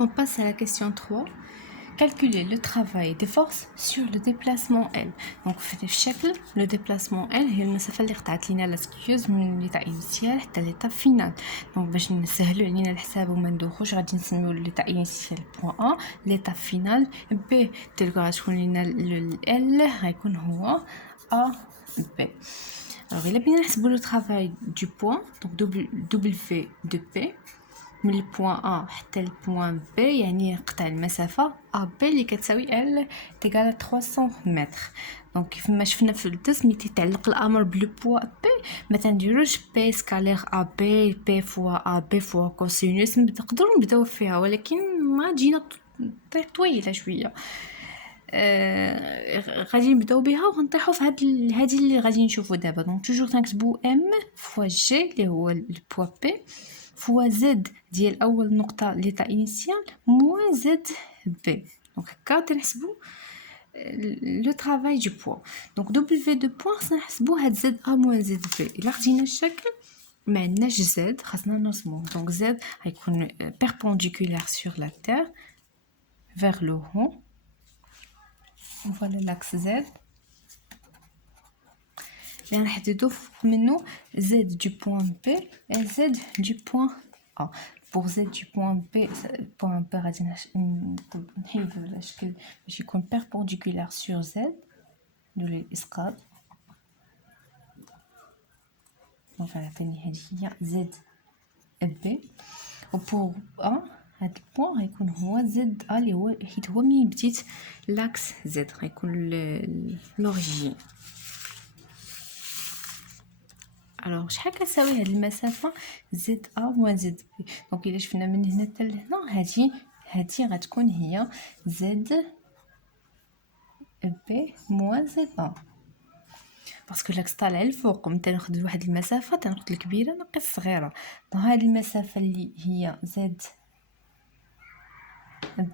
On passe à la question 3. Calculer le travail des forces sur le déplacement L. Donc في الشكل le déplacement L هي المسافة اللي قطعت لينا لا سكيوز من ليطا انيسيال حتى ليطا فينال. دونك باش نسهلوا علينا الحساب وما ندوخوش غادي نسميو ليطا انيسيال بوين A ليطا فينال B تلقى غتكون لينا L غيكون هو A B. Alors il a bien نحسبوا le travail du point donc W de P من البوان A حتى البوان B يعني قطع المسافة AB اللي كتساوي L تيغال 300 متر. دونك كيف ما شفنا في الدرس ملي تيتعلق الامر بلو بوا B ما تنديروش B سكالير AB B فوا AB فوا كوسينوس نقدروا نبداو فيها ولكن ما تجينا طويله شويه. غادي نبداو بها وغنطيحوا في هذه اللي غادي نشوفوا دابا. دونك توجور تنكتبوا M فوا G اللي هو البوا B فوا زد ديال اول نقطه ليطا انيسيال موان زد بي. دونك هكا تنحسبوا لو طرافاي دو بوا. دونك دبليو دو بوا خصنا نحسبوا هاد زد ا موان زد بي. الا خدينا الشكل ما عندناش زد خصنا نرسموه. دونك زد غيكون بيربونديكولار سور لا تير vers le haut. Voilà l'axe Z. Et نحددو فوق منه Z du point B et Z du point A. Pour Z du point B point B غادي نحيدو الشكل باش يكون perpendiculaire sur Z نديرو الاسقاط. دونك غتعطيني هذه هي Z B. و pour A هاد البوان غيكون هو زد ا اللي هو حيت هو منين بديت لاكس زد غيكون لوريجين. الوغ شحال كتساوي هاد المسافه زد ا موان زد بي. دونك الا شفنا من هنا حتى لهنا هادي غتكون هي زد بي موان زد ا باسكو لاكس طالع الفوق متى ناخذ واحد المسافه تناخذ الكبيره ناقص الصغيره. دونك هاد المسافه اللي هي زد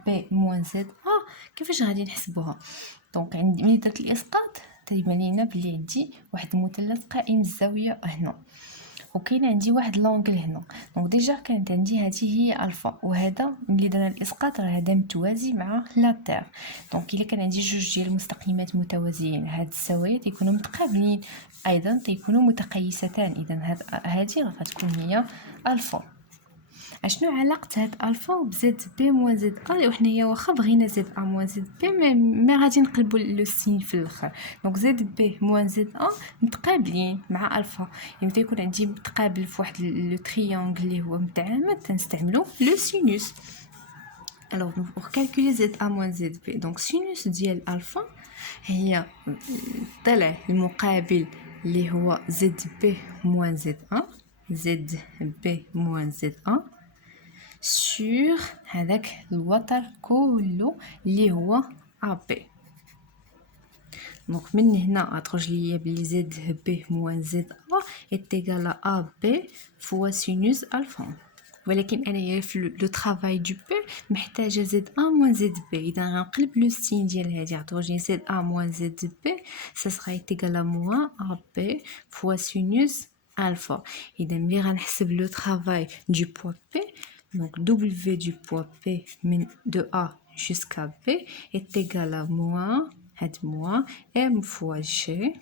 بي موان زد كيفاش غادي نحسبوها؟ دونك عندي ملي درت الاسقاط تيبان لينا بلي عندي واحد المثلث قائم الزاويه هنا وكاين عندي واحد لونغل هنا. دونك ديجا كانت عندي هذه هي الفا وهذا ملي درنا الاسقاط راه هذا متوازي مع لا تير. دونك الا كان عندي جوج ديال المستقيمات متوازيين هاد الزوايا تيكونوا متقابلين ايضا تيكونوا متقيستان. اذا هذه غتكون هي الفا. اشنو علاقه هاد الفا بزد بي موان زد ا وحنايا واخا بغينا زد ا موان زد بي ما غادي نقلبوا لو سين في الاخر. دونك زد بي موان زد ا متقابلين مع الفا يعني تيكون عندي متقابل في واحد لو تريانغل اللي هو متعامد تنستعملوا لو سينوس. الوغ pour calculer زد ا موان زد بي دونك سينوس ديال الفا هي الضلع المقابل اللي هو زد بي موان زد ا زد بي موان زد ا sur هذاك الوتر كله اللي هو AB. دونك من هنا غتخرج ليا بلي زد بي موان زد ا ايتيغال AB فوا سينوس الفا. ولكن انايا في لو طرافاي دو بي محتاجه زد ا موان زد بي. اذا غنقلب لو سين ديال هذه غتخرج زد ا موان زد بي سا سرا ايتيغال موان AB فوا سينوس الفا. اذا ملي غنحسب لو طرافاي دو بوا بي donc W du poids P de A jusqu'à B est égal à moins M fois G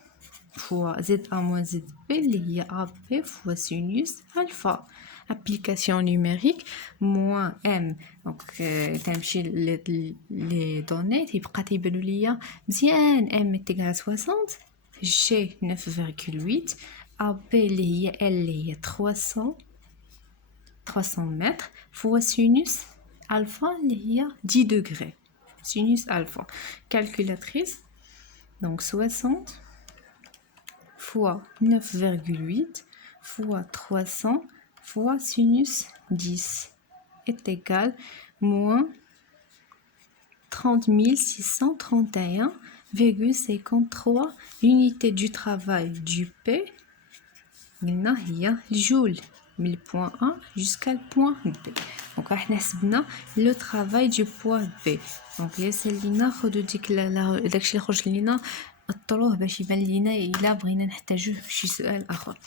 fois ZA moins ZB اللي هي AB fois sinus alpha. Application numérique moins M donc تمشي les données تيبقى تيبانوا ليا مزيان M est égal à 60 G 9,8 AB اللي هي L اللي هي 300 mètres fois sinus alpha اللي هي 10 degrés. Sinus alpha. Calculatrice. Donc 60 fois 9,8 fois 300 fois sinus 10 est égal moins 30 631,53 l'unité du travail du P. قلنا هي الجول من البوان A jusqu'à le point B. دونك راح حسبنا لو طرافاي دو بوان B. دونك يسال لينا خدو ديك داكشي اللي خرج لينا اطروه باش يبان لينا الا بغينا نحتاجوه في شي سؤال اخر.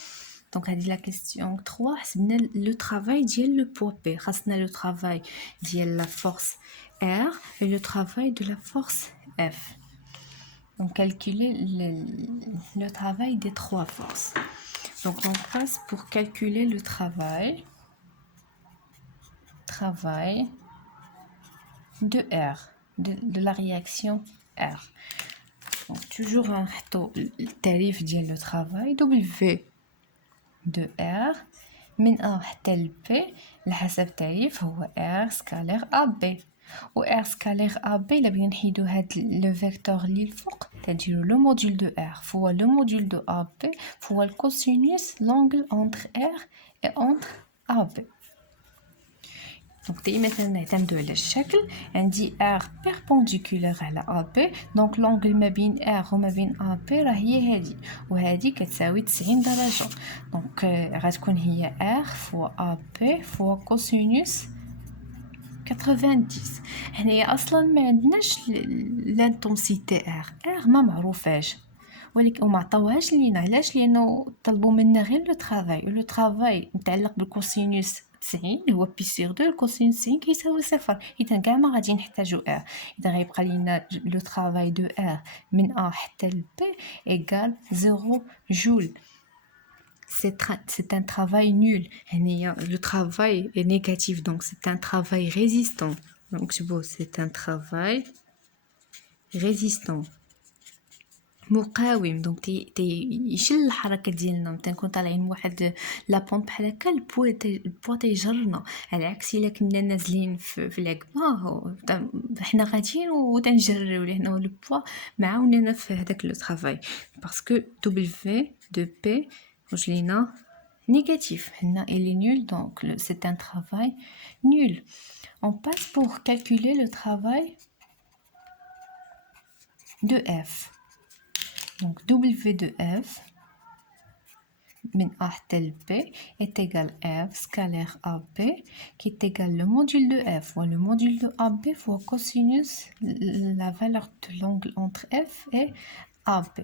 Donc, la question 3, c'est le travail de le poids P. C'est le travail de la force R et le travail de la force F. Donc, calculer le travail des trois forces. Donc, on passe pour calculer le travail de R, de la réaction R. Donc, toujours un tarif de le travail W de R من A حتى ل P لحسب تعريف هو R سكالير AB و R سكالير AB إلا بغينا نحيدو هاد لو فيكتور لي الفوق تنديرو لو موديول دو R فوا لو موديول دو AB فوا الكوسينوس لونغل entre R et entre AB. دونك دائما نعتمدو على الشكل عندي R بيربونديكولار على AB دونك لونغل ما بين R وما بين AB راه هي هادي وهادي كتساوي 90 درجة دونك غتكون هي R فوا AB فوا كوسينوس 90. هنايا اصلا ما عندناش لانتونسيتي R ما معروفاش ولكن وما عطاوهاش لينا علاش لانه طلبوا منا غير لو ترافاي متعلق بالكوسينوس 90 هو بي سيغ دو الكوسينوس 90 كيساوي صفر اذا كاع ما غادي نحتاجو R اذا غيبقى لينا لو ترافاي دو R من A حتى ل B ايغال 0 جول. C'est un travail nul. Le travail est négatif, donc c'est un travail résistant. Donc c'est un travail résistant. مقاوم دونك يشل الحركه ديالنا متى نكون طالعين واحد لابونط بحال هكا البوا تيجرنا على عكس الا كنا نازلين في العقبه حنا غاديين وتنجريو لهنا البوا معاوننا في هذاك لو طرافاي باسكو W de P واش لينا négatif. Il est nul, donc c'est un travail nul. On passe pour calculer le travail de F. Donc W de F من A حتى ل B est égal F scalaire AB qui est égal le module de F fois le module de AB fois cosinus la valeur de l'angle entre F et AB.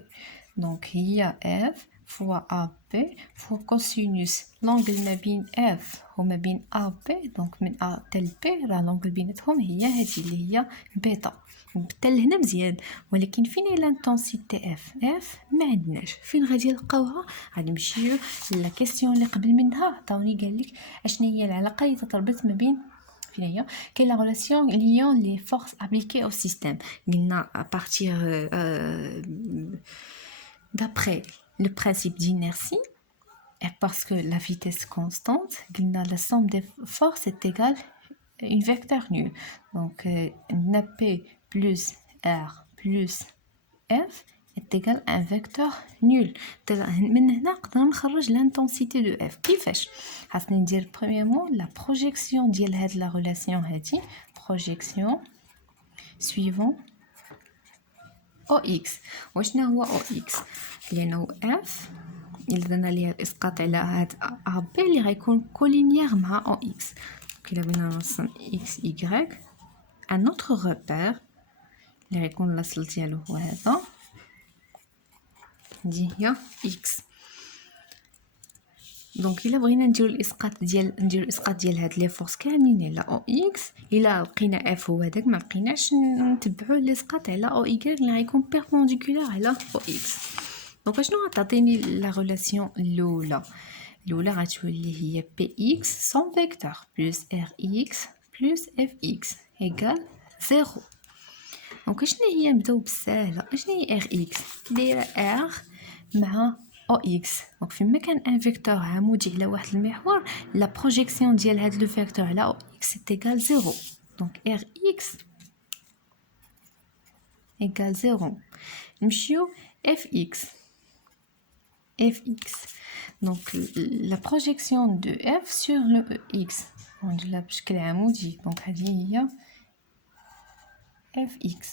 Donc il y a F fois AB fois cosinus l'angle ما بين F وما بين AB donc من A حتى ل B راه l'angle بيناتهم هي هذه اللي هي بيتا. حتى لهنا مزيان ولكن فين هي لانتونسيتي اف ما عندناش فين غادي نلقاوها غادي نمشيو لا كيسيون اللي قبل منها عطاوني قال لك اشنا هي العلاقه اللي تتربط ما بين فين هي كاين لا ريلاسيون ليون لي فورس ابليكي او سيستيم قلنا ا بارتير d'après le principe d'inertie et parce que la vitesse constante قلنا la somme des forces est égale une vecteur nul donc P plus R plus F est égal à un vecteur nul. من هنا نقدر نخرج l'intensité de F. كيفاش؟ خاصني ندير premièrement la projection ديال هاد la relation هادي projection suivant OX. وشنو هو OX؟ لأنه F إلا درنا ليها الإسقاط على هاد AB اللي غيكون كولينيير مع OX. إلا بغينا نرسم XY un autre repère اللي غيكون الاصل ديالو هو هذا دي هي x. دونك الا بغينا نديرو الاسقاط ديال هاد لي فورس كاملين على او اكس الا لقينا اف هو هذاك ما لقيناش نتبعوا الاسقاط على او اي اللي غيكون بيربونديكولار على او اكس. دونك شنو غتعطيني لا ريلاسيون الاولى غتولي هي بي اكس سون فيكتور بلس ار اكس بلس اف اكس ايغال 0. دونك شنو هي نبداو بالساهله شنو هي ار اكس دايره ار مع او اكس دونك فيما كان ان فيكتور عمودي على واحد المحور لا بروجيكسيون ديال هذا لو فيكتور على او اكس ايغال 0 دونك ار اكس ايغال 0. نمشيو اف اكس دونك لا بروجيكسيون دو اف سور لو اكس نديرها بشكل عمودي دونك هذه هي اف اكس.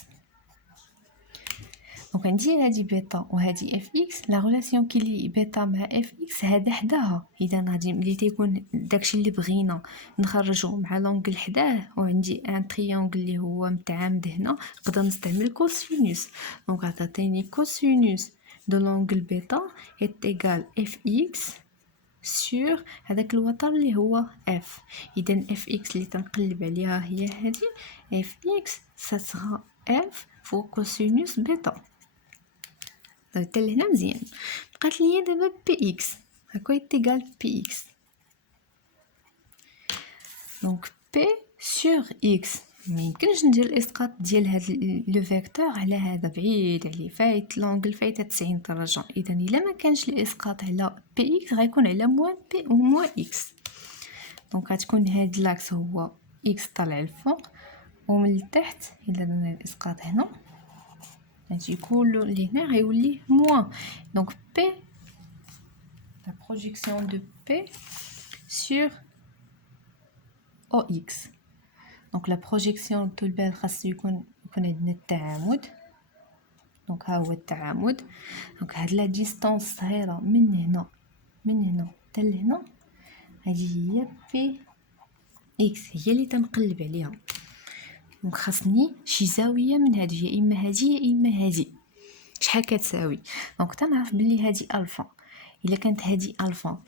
دونك عندي هادي بيتا وهادي اف اكس لا ريلاسيون كي لي بيتا مع اف اكس هذا حداها اذا غادي ملي تيكون داكشي اللي بغينا نخرجو مع لونغل حداه وعندي ان تريونغل اللي هو متعامد هنا نقدر نستعمل كوسينوس دونك غتعطيني كوسينوس دو لونغل بيتا est égal اف اكس sur هذاك الوتر اللي هو f. اذا fx اللي تنقلب عليها هي هذه fx ça sera f فوق كوسينوس بيتا. حتى لهنا مزيان. بقات لي دابا px هكا يتيغال px. دونك p sur x ما يمكنش ندير الاسقاط ديال هذا لو فيكتور على هذا بعيد عليه فايت لونغل فايته 90 درجه. اذا الا ما كانش الاسقاط على بي اكس غيكون على موان بي و موان اكس. دونك غتكون هاد لاكس هو اكس طالع الفوق ومن التحت الا درنا الاسقاط هنا هادشي كله اللي هنا غيولي موان. دونك بي لا بروجيكسيون دو بي sur OX. دونك لا بروجيكسيون طول بال خاصو يكون عندنا التعامد. دونك ها هو التعامد. دونك هاد لا ديستانس صغيره من هنا حتى لهنا هذه هي بي اكس هي اللي تنقلب عليها. دونك خاصني شي زاويه من هذه يا اما هذه يا اما هذه. شحال كتساوي؟ دونك تنعرف بلي هذه الفا. الا كانت هذه الفا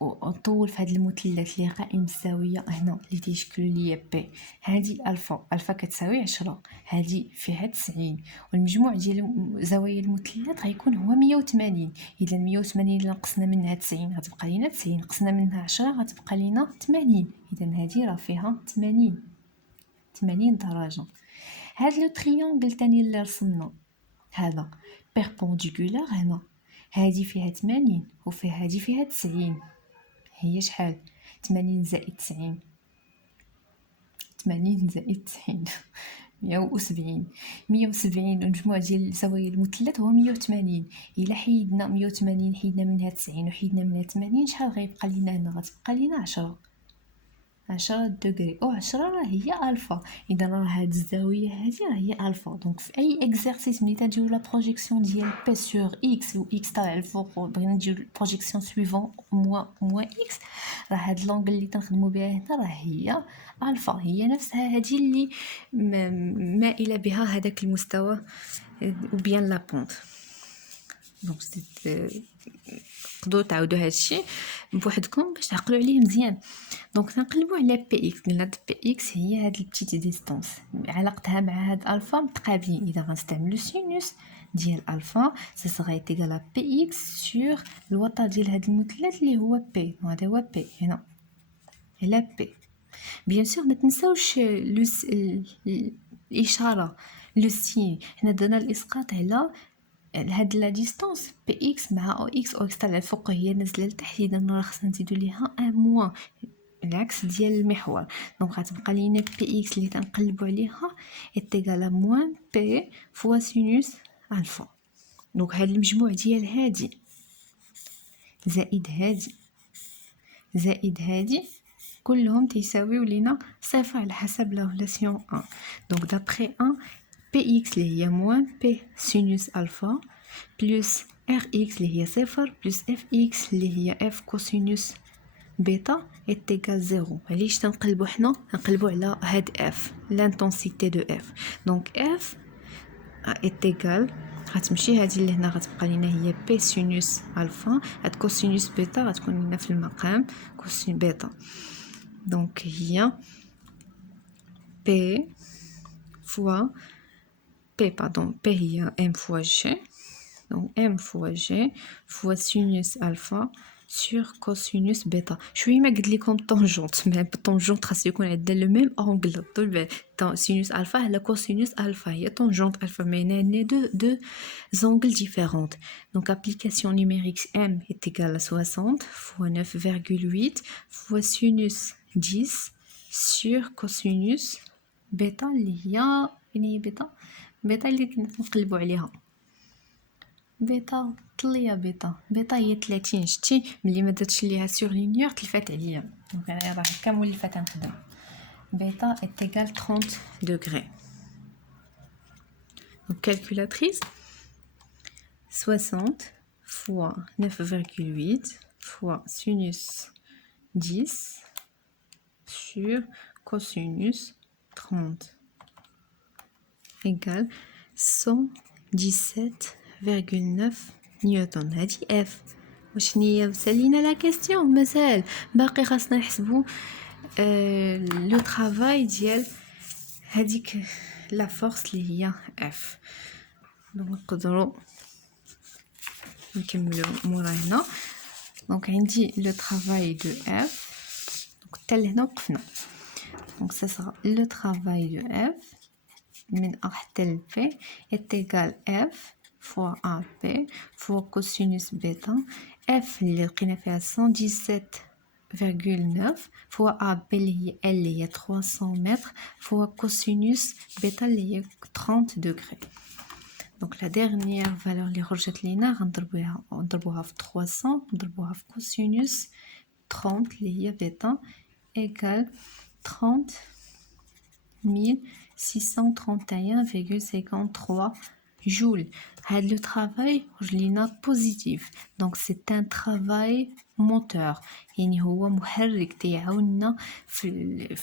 ونطول في هذا المثلث اللي قائم الزاويه هنا اللي تيشكلوا ليا بي، هذه الفا كتساوي 10 هذه فيها 90 والمجموع ديال زوايا المثلث غيكون هو 180. اذا 180 الا نقصنا منها 90 غتبقى لينا 90، نقصنا منها 10 غتبقى لينا 80. اذا هذه راه فيها 80 درجه. هذا لو تريونغل ثاني اللي رسمنا هذا بيربونديكولار هنا هذه فيها 80 وفيها هذه فيها 90. هي شحال 80 زائد 90 80 زائد 90 170 والمجموع ديال زوايا المثلث هو 180. الا حيدنا 180 حيدنا منها 90 وحيدنا منها 80 شحال غيبقى لينا هنا؟ غتبقى لينا 10 دوغري او 10 راه هي الفا. اذا راه هاد الزاويه هذه راه هي الفا. دونك في اي اكزرسيس ملي تنديرو لا بروجيكسيون ديال بي سور اكس و اكس طالع الفوق وبغينا نديرو بروجيكسيون سويفون موان اكس راه هاد لونغل اللي تنخدمو بها هنا راه هي الفا. هي نفسها هذه اللي مائله بها هذاك المستوى وبيان لا بونت. دونك تقدروا تعاودوا هذا الشيء بوحدكم باش تعقلوا عليه مزيان. دونك نقلبوا على بي اكس. قلنا بي اكس هي هاد البتيت ديستانس علاقتها مع هاد الفا متقابلين. اذا غنستعملوا سينوس ديال الفا سا يتيغال بي اكس سور الوتر ديال هاد المثلث اللي هو بي. هذا هو بي هنا على بي. بيان سور ما تنساوش الاشاره لو سين. حنا درنا الاسقاط على هاد لا ديستانس بي اكس مع او اكس. او اكس طالع الفوق هي نازله لتحت. اذا راه خصنا نزيدو ليها ان موان العكس ديال المحور. دونك غتبقى لينا بي اكس اللي تنقلبوا عليها ايتيغال موان بي فوا سينوس الفا. دونك هاد المجموع ديال هادي زائد هادي كلهم تيساويو لينا صفر على حسب لا ريلاسيون 1. دونك دابري 1 بي اكس اللي هي موان بي سينوس الفا بلس ار اكس اللي هي صفر بلس اف اكس اللي هي اف كوسينوس بيتا ايتيغال زيرو. علاش تنقلبوا حنا نقلبوا على هاد اف لانتونسيتي دو اف. دونك اف ايتيغال غتمشي هادي اللي هنا غتبقى لينا هي بي سينوس الفا. هاد كوسينوس بيتا غتكون لينا في المقام كوسين بيتا. دونك هي بي فوا بي بي هي ام فوا جي. دونك ام فوا جي فوا سينوس الفا sur cosinus بيتا. شويه ما قلت لكم طونجونت ما بالطونجونت خاص يكون عندنا لو ميم اونغل. طول سينوس الفا على كوسينوس الفا هي طونجونت الفا mais عندنا دو زونغل ديفيرونت. دونك ابليكاسيون نيميريك m est égal à 60 fois 9,8 fois sinus 10 sur cosinus بيتا اللي هي فين هي بيتا اللي كنا نقلبوا عليها بيتا. طليا بيتا هي 30. شتي ملي ما درتش ليها سورلينيور تلفات عليا. دونك انا راه هكا مولفه تنخدم بيتا ايتيغال 30 دوغري. دونك كالكولاتريس 60 fois 9,8 fois sinus 10 sur cosinus 30 égale 117,9 نيوتن. هذه اف وشنو هي سالينا لا كيستيون مازال باقي خاصنا نحسبوا لو طرافاي ديال هذيك لا فورس اللي هي اف. دونك نقدروا نكملوا مورا هنا. دونك عندي لو طرافاي دو اف، دونك حتى لهنا وقفنا. دونك ça sera le travail de F من A حتى ل B est égal F fois AB fois cosinus بيتا. F اللي لقينا فيها 117,9 fois AB اللي هي L اللي هي 300 متر fois cosinus بيتا اللي هي 30 degrés. دونك لا dernière valeur اللي خرجت لينا غنضربوها في 300 نضربوها في cosinus 30 اللي هي بيتا égal 30,631,53 joules. Le travail est positif, donc c'est un travail moteur. يعني هو محرك تيعاوننا في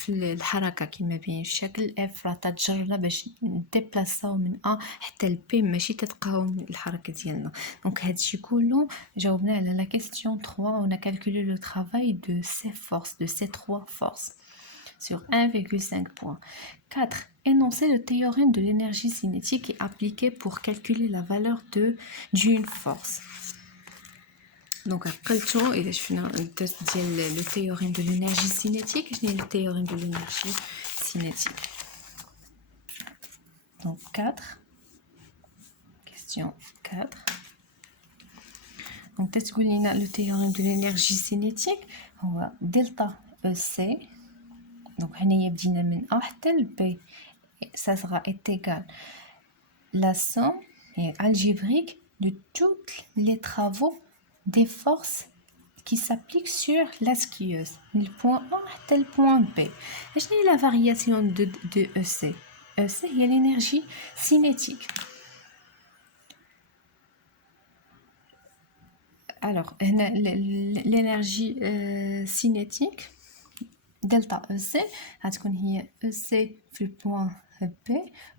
الحركه كما بين الشكل اف راه تتجرنا باش نديبلاصاو من ا حتى ل بي ماشي تتقاوم الحركه ديالنا. دونك هادشي كله جاوبنا على لا كيسيون 3. on a calculé le travail de ces forces, de ces trois forces sur 1,5 point. 4. Énoncer le théorème de l'énergie cinétique et appliquer pour calculer la valeur d'une force. Donc, قلتو إذا شفنا الدرس ديال le théorème de l'énergie cinétique. شنو هي le théorème de l'énergie cinétique? Donc, 4. Question 4. Donc, تتقول لنا le théorème de l'énergie cinétique هو delta EC. Donc, هنايا بدينا من A حتى ل B. Ça sera est égal la somme algébrique de tous les travaux des forces qui s'appliquent sur la skieuse. Le point A حتى le point B. Quelle est la variation de EC? EC est l'énergie cinétique. Alors, l'énergie cinétique delta EC غتكون هي EC في البوان B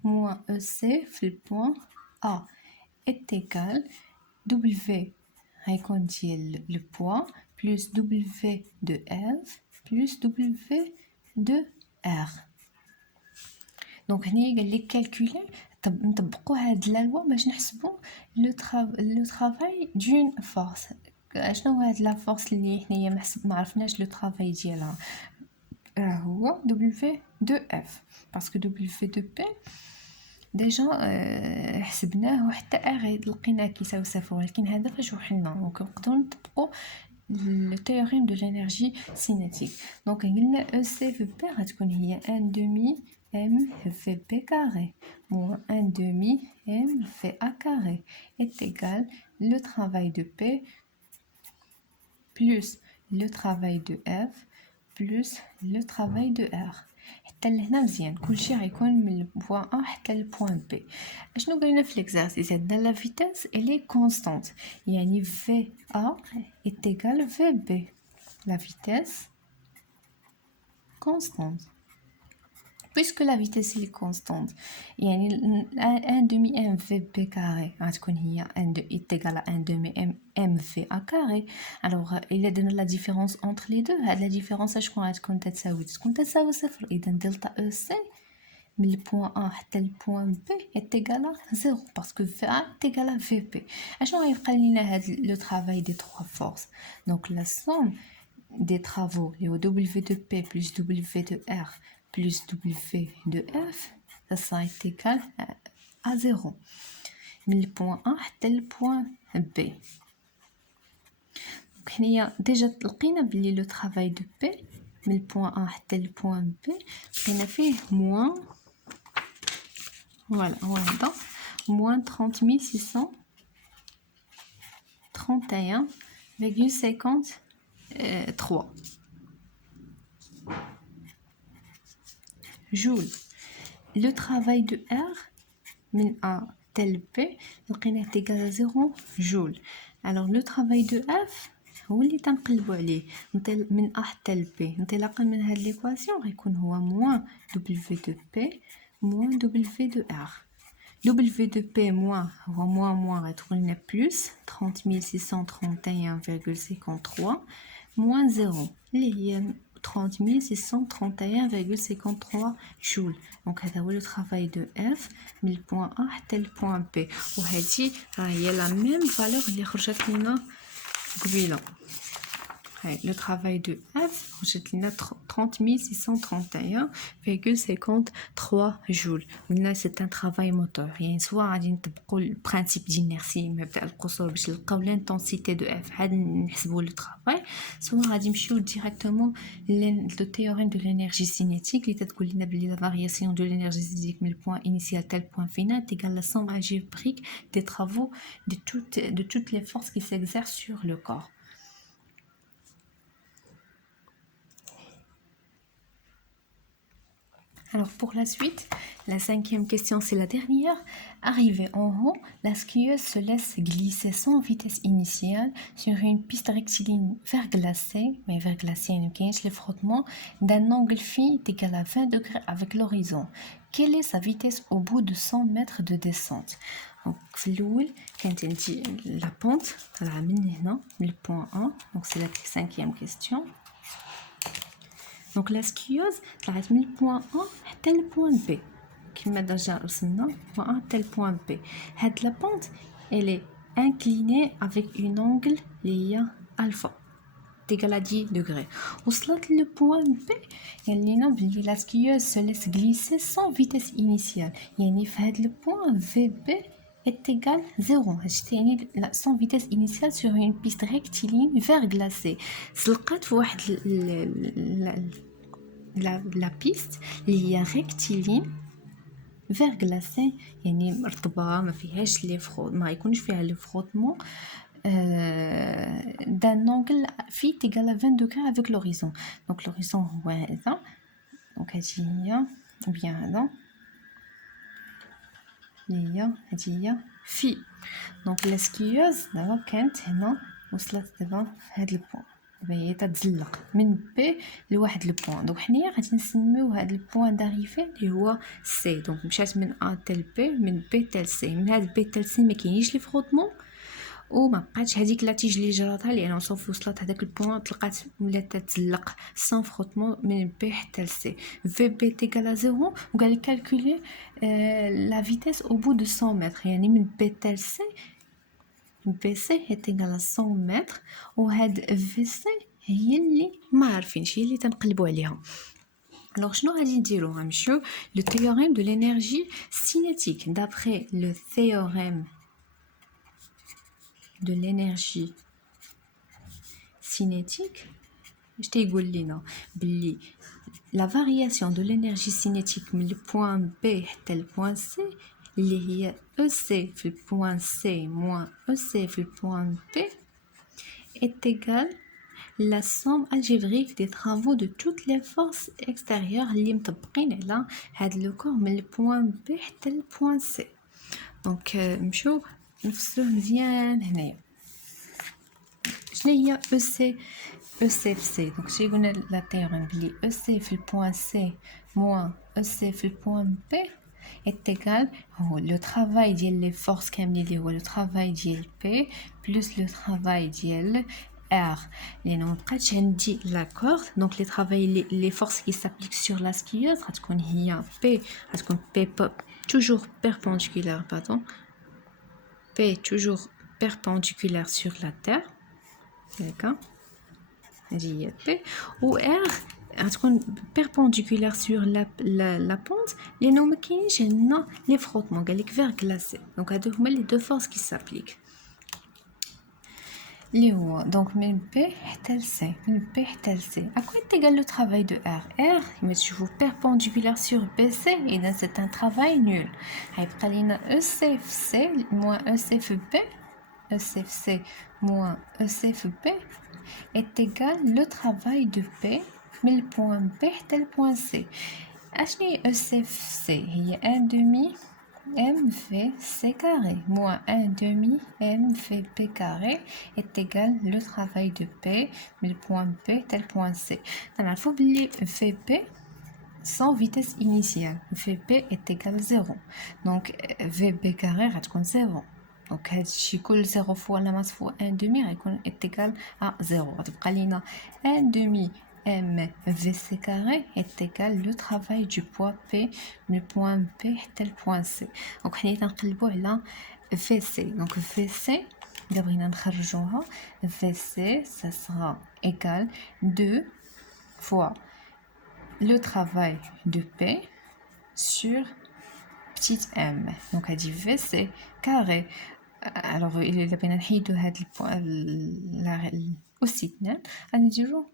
moins EC في البوان A est égal W غيكون ديال le poids plus W de F plus W de R. دونك هنا قال لك كالكولي نطبقوا هاد لا لوا باش نحسبوا لو طرافاي دون فورس. شنو هاد لا فورس اللي حنايا ما عرفناش لو طرافاي ديالها؟ هو W de F parce que W de P ديجا حسبناه وحتى R لقيناه كيساوي صفر، ولكن هذا فاش وحلنا دونك نقدروا نطبقوا le théorème de l'énergie cinétique. Donc قلنا EC في P غتكون هي 1 demi M في B carré moins 1 demi M في A carré est égal le travail de P plus le travail de F plus le travail de R. حتى لهنا مزيان كلشي غيكون من البوان A حتى البوان B. اشنو قلنا في l'exercice؟ عندنا لا فيتاس elle est constante يعني VA est égal VB. La vitesse constante. Puisque la vitesse est constante يعني 1 demi m v b carré غتكون هي 1 est égal à 1 demi m v a carré. alors il donne la différence entre les deux. هاد la différence شكون غتكون تساوي صفر. اذا دلتا او سي من البوان A حتى البوان B est égal à 0 parce que VA est égal à VB. اشنو غيبقى لينا هاد لو travail des trois forces؟ donc la somme des travaux اللي هو W de P plus W de R plus W de F ça sera égal à 0 من البوان A حتى البوان B. donc هنايا ديجا لقينا بلي لو travail de P من البوان A حتى البوان B لقينا فيه موان فوالا هو هذا moins 30,631,53 joules. Le travail de R من A tel P لقيناه égal à 0 joule. alors le travail de F هو اللي تنقلبوا عليه من A حتى ل P. انطلاقا من هاد ليكواسيون غيكون هو moins W de P moins W de R. W de P moins, retourne plus 30 631,53 moins 0. Il y a 30 631,53 joules. Donc, c'est le travail de F, du point A à le point P. Et il y a la même valeur qui est le travail de F, j'ai 30 631,53 joules. Là, c'est un travail moteur. Il y a soit le principe d'inertie, l'intensité de F, le travail, soit directement le théorème de l'énergie cinétique, qui dit la variation de l'énergie cinétique du point initial tel point final est égale à la somme algébrique des travaux de toutes les forces qui s'exercent sur le corps. Alors pour la suite, la 5e question, c'est la dernière. Arrivée en haut, la skieuse se laisse glisser sans vitesse initiale sur une piste rectiligne verglacée, mais verglacée les frottements d'un angle phi égal à 20 degrés avec l'horizon. Quelle est sa vitesse au bout de 100 mètres de descente? Donc, quand elle dit la pente, elle a le point 1, donc c'est la 5e question. Donc la skieuse, elle a mis le point A à tel point B. Qui m'a déjà le point A à tel point B. La pente, elle est inclinée avec un angle lié alpha, égal à 10 degrés. Au le point B, la skieuse se laisse glisser sans vitesse initiale. Le point VB est égal à 0. Sans vitesse initiale sur une piste rectiligne verglacée. La piste اللي هي rectiligne verglacée يعني مرطبة ما فيهاش لي فروت ما يكونش فيها لي فروتمون d'un angle phi égal à 20 degrés avec l'horizon. Donc l'horizon هو هذا. Donc هذه هي bien هذا هي phi. Donc la skieuse دابا كانت هنا وصلت دابا هذا البوان. هي تتزلق من بي لواحد البوان. دونك حنايا غادي نسميو هذا البوان داريفي اللي هو سي. دونك مشات من ا تال بي من بي تال سي. من هذا بي تال سي ما كاينينش لي فروتمون وما بقاتش هذيك لا تيج اللي جراتها لان صوف وصلت هذاك البوان تلقات ولا تتزلق سان فروتمون من بي حتى لسي. في بي تيغال زيرو وقال لك كالكولي لا فيتيس او بو دو 100 متر يعني من بي تال سي BC est égal à 100 mètres وهاد VC هي اللي ما عارفينش هي اللي تنقلبوا عليها. Alors شنو غادي نديرو غنمشيو le théorème de l'énergie cinétique. D'après le théorème de l'énergie cinétique اش تيقول لينا بلي la variation de l'énergie cinétique من le point B حتى le point C اللي هي EC في le point C moins EC في le point B est égale la somme algébrique des travaux de toutes les forces extérieures اللي مطبقين على هاد لو كور من le point B حتى le point C. Donc نمشيو نفصلوه مزيان هنايا. شنو هي EC EC في C؟ donc شي قلنا لا تيوريم بلي EC في le point C moins EC في le point B est égal au le travail ديال les forces كاملين اللي هو le travail ديال P plus le travail ديال R. لأنه مبقاتش عندي la corde donc les travail les forces qui s'appliquent sur la skieuse غتكون هي P غتكون P toujours perpendiculaire pardon P toujours perpendiculaire sur la terre. D'accord. هذه P و R غتكون perpendiculaire sur la pente لأنه ما كاينش عندنا لي فروتمون قال لك verglacé. donc هادو هما les deux forces qui s'appliquent اللي هو donc من B حتى ل C من B حتى ل C. à quoi est égal le travail de R? R كما تشوفوا perpendiculaire sur BC إذا c'est un travail nul. غيبقى لينا EC في C moins EC في B EC في C moins EC في B est égal le travail de P من le point B حتى le point C. اشني هي EC في C؟ هي 1 demi mv c carré moins 1 demi mv p carré est égal le travail de P من le point B tel point C. نعرفوا بلي VP sans vitesse initiale. Vp est égal à 0. Donc, Vb carré غتكون 0. Donc, هادشي كل 0 fois la masse fois 1 demi est égal à 0. غتبقى لينا 1 demi mvc carré est égal le travail du poids P du point P حتى le point C. Donc, حنا نقلبوا على Vc. Donc, Vc إذا بغينا نخرجوها Vc ça sera égal 2 fois le travail de P sur petit m. Donc, elle dit Vc carré. Alors, il a bien نحيدو هاد aussi نديرو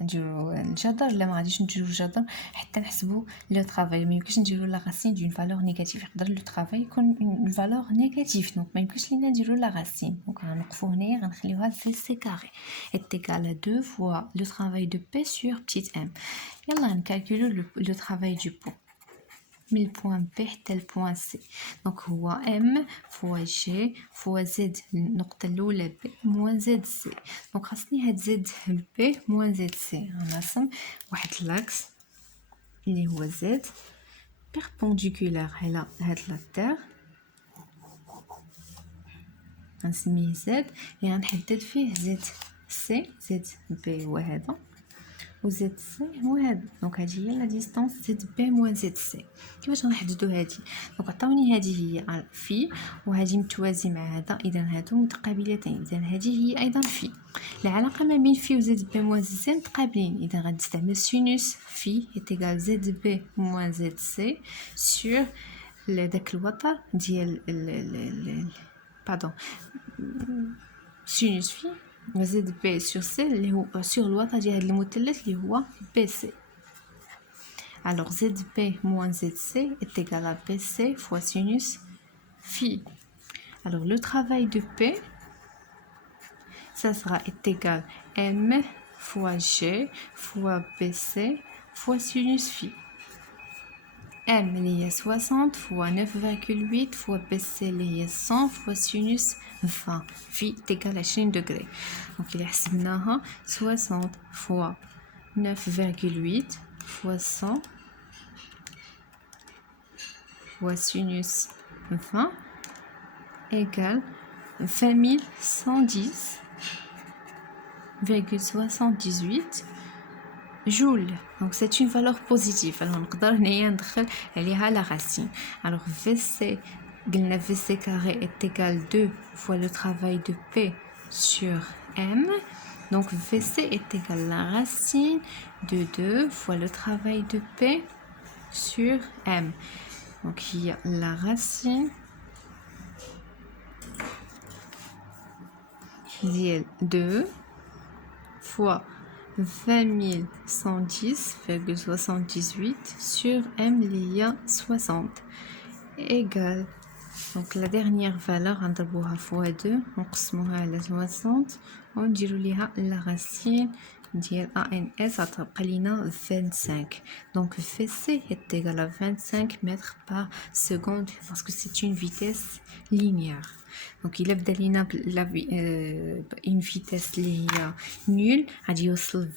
نديرو الجذر. لا ما غاديش نديرو الجذر حتى نحسبو لو طرافاي. ما يمكنش نديرو لا راسين دون فالور نيجاتيف. يقدر لو طرافاي يكون اون فالور نيجاتيف. دونك ما يمكنش لينا نديرو لا راسين. دونك غنوقفو هنايا غنخليوها في سي كاري est égal à 2 fois le travail de P sur petit m. يلا نكالكولو لو طرافاي دو بو من البوان بي حتى البوان سي. دونك هو ام فوا جي فوا زد النقطة الأولى بي موان زد سي. دونك خاصني هاد زد بي موان زد سي. غنرسم واحد لاكس اللي هو زد بيربونديكولار على هاد لا تير، غنسميه زد اللي غنحدد فيه زد سي. زد بي هو هذا وزد سي هو هذا. دونك هذه هي لا ديستانس زد بي موان زد سي. كيفاش غنحددو هذه؟ دونك عطاوني هذه هي في وهذه متوازي مع هذا، اذا هادو متقابلتين، اذا هذه هي ايضا في. العلاقه ما بين في وزد بي موان زد سي متقابلين، اذا غنستعمل سينوس في ايتيغال زد بي موان زد سي سور داك الوتر ديال باردون سينوس في زد بي سور سي اللي هو سور الوتر ديال هذا المثلث اللي هو بي سي. Alors ZP moins ZC est égal à BC fois sinus phi. Alors le travail de P, ça sera est égal M fois G fois BC fois sinus phi. M il y a 60 fois 9,8 fois BC il y a 100 fois sinus 20. Phi est égal à 20 degrés. Donc il a 60 fois 9,8 fois 100 fois sinus 20 égale 20 110,78 joules. Donc c'est une valeur positive. Alors نقدر هنايا ندخل عليها la racine. Alors VC قلنا VC carré est égal 2 fois le travail de P sur M. Donc VC est égal la racine de 2 fois le travail de P sur M. Donc il y a la racine de 2 fois 20 110,78 sur M il y a 60 égale. Donc la dernière valeur نضربوها fois 2 ونقسموها على 60 ونديرو ليها la racine ديال ANS غتبقى لينا 25. Donc VC est égal à 25 mètres par seconde parce que c'est une vitesse linéaire. Donc il a بدا لينا une vitesse اللي هي nulle غادي يوصل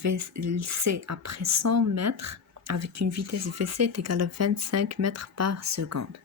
C après 100 mètres avec une vitesse VC est égale à 25 mètres par seconde.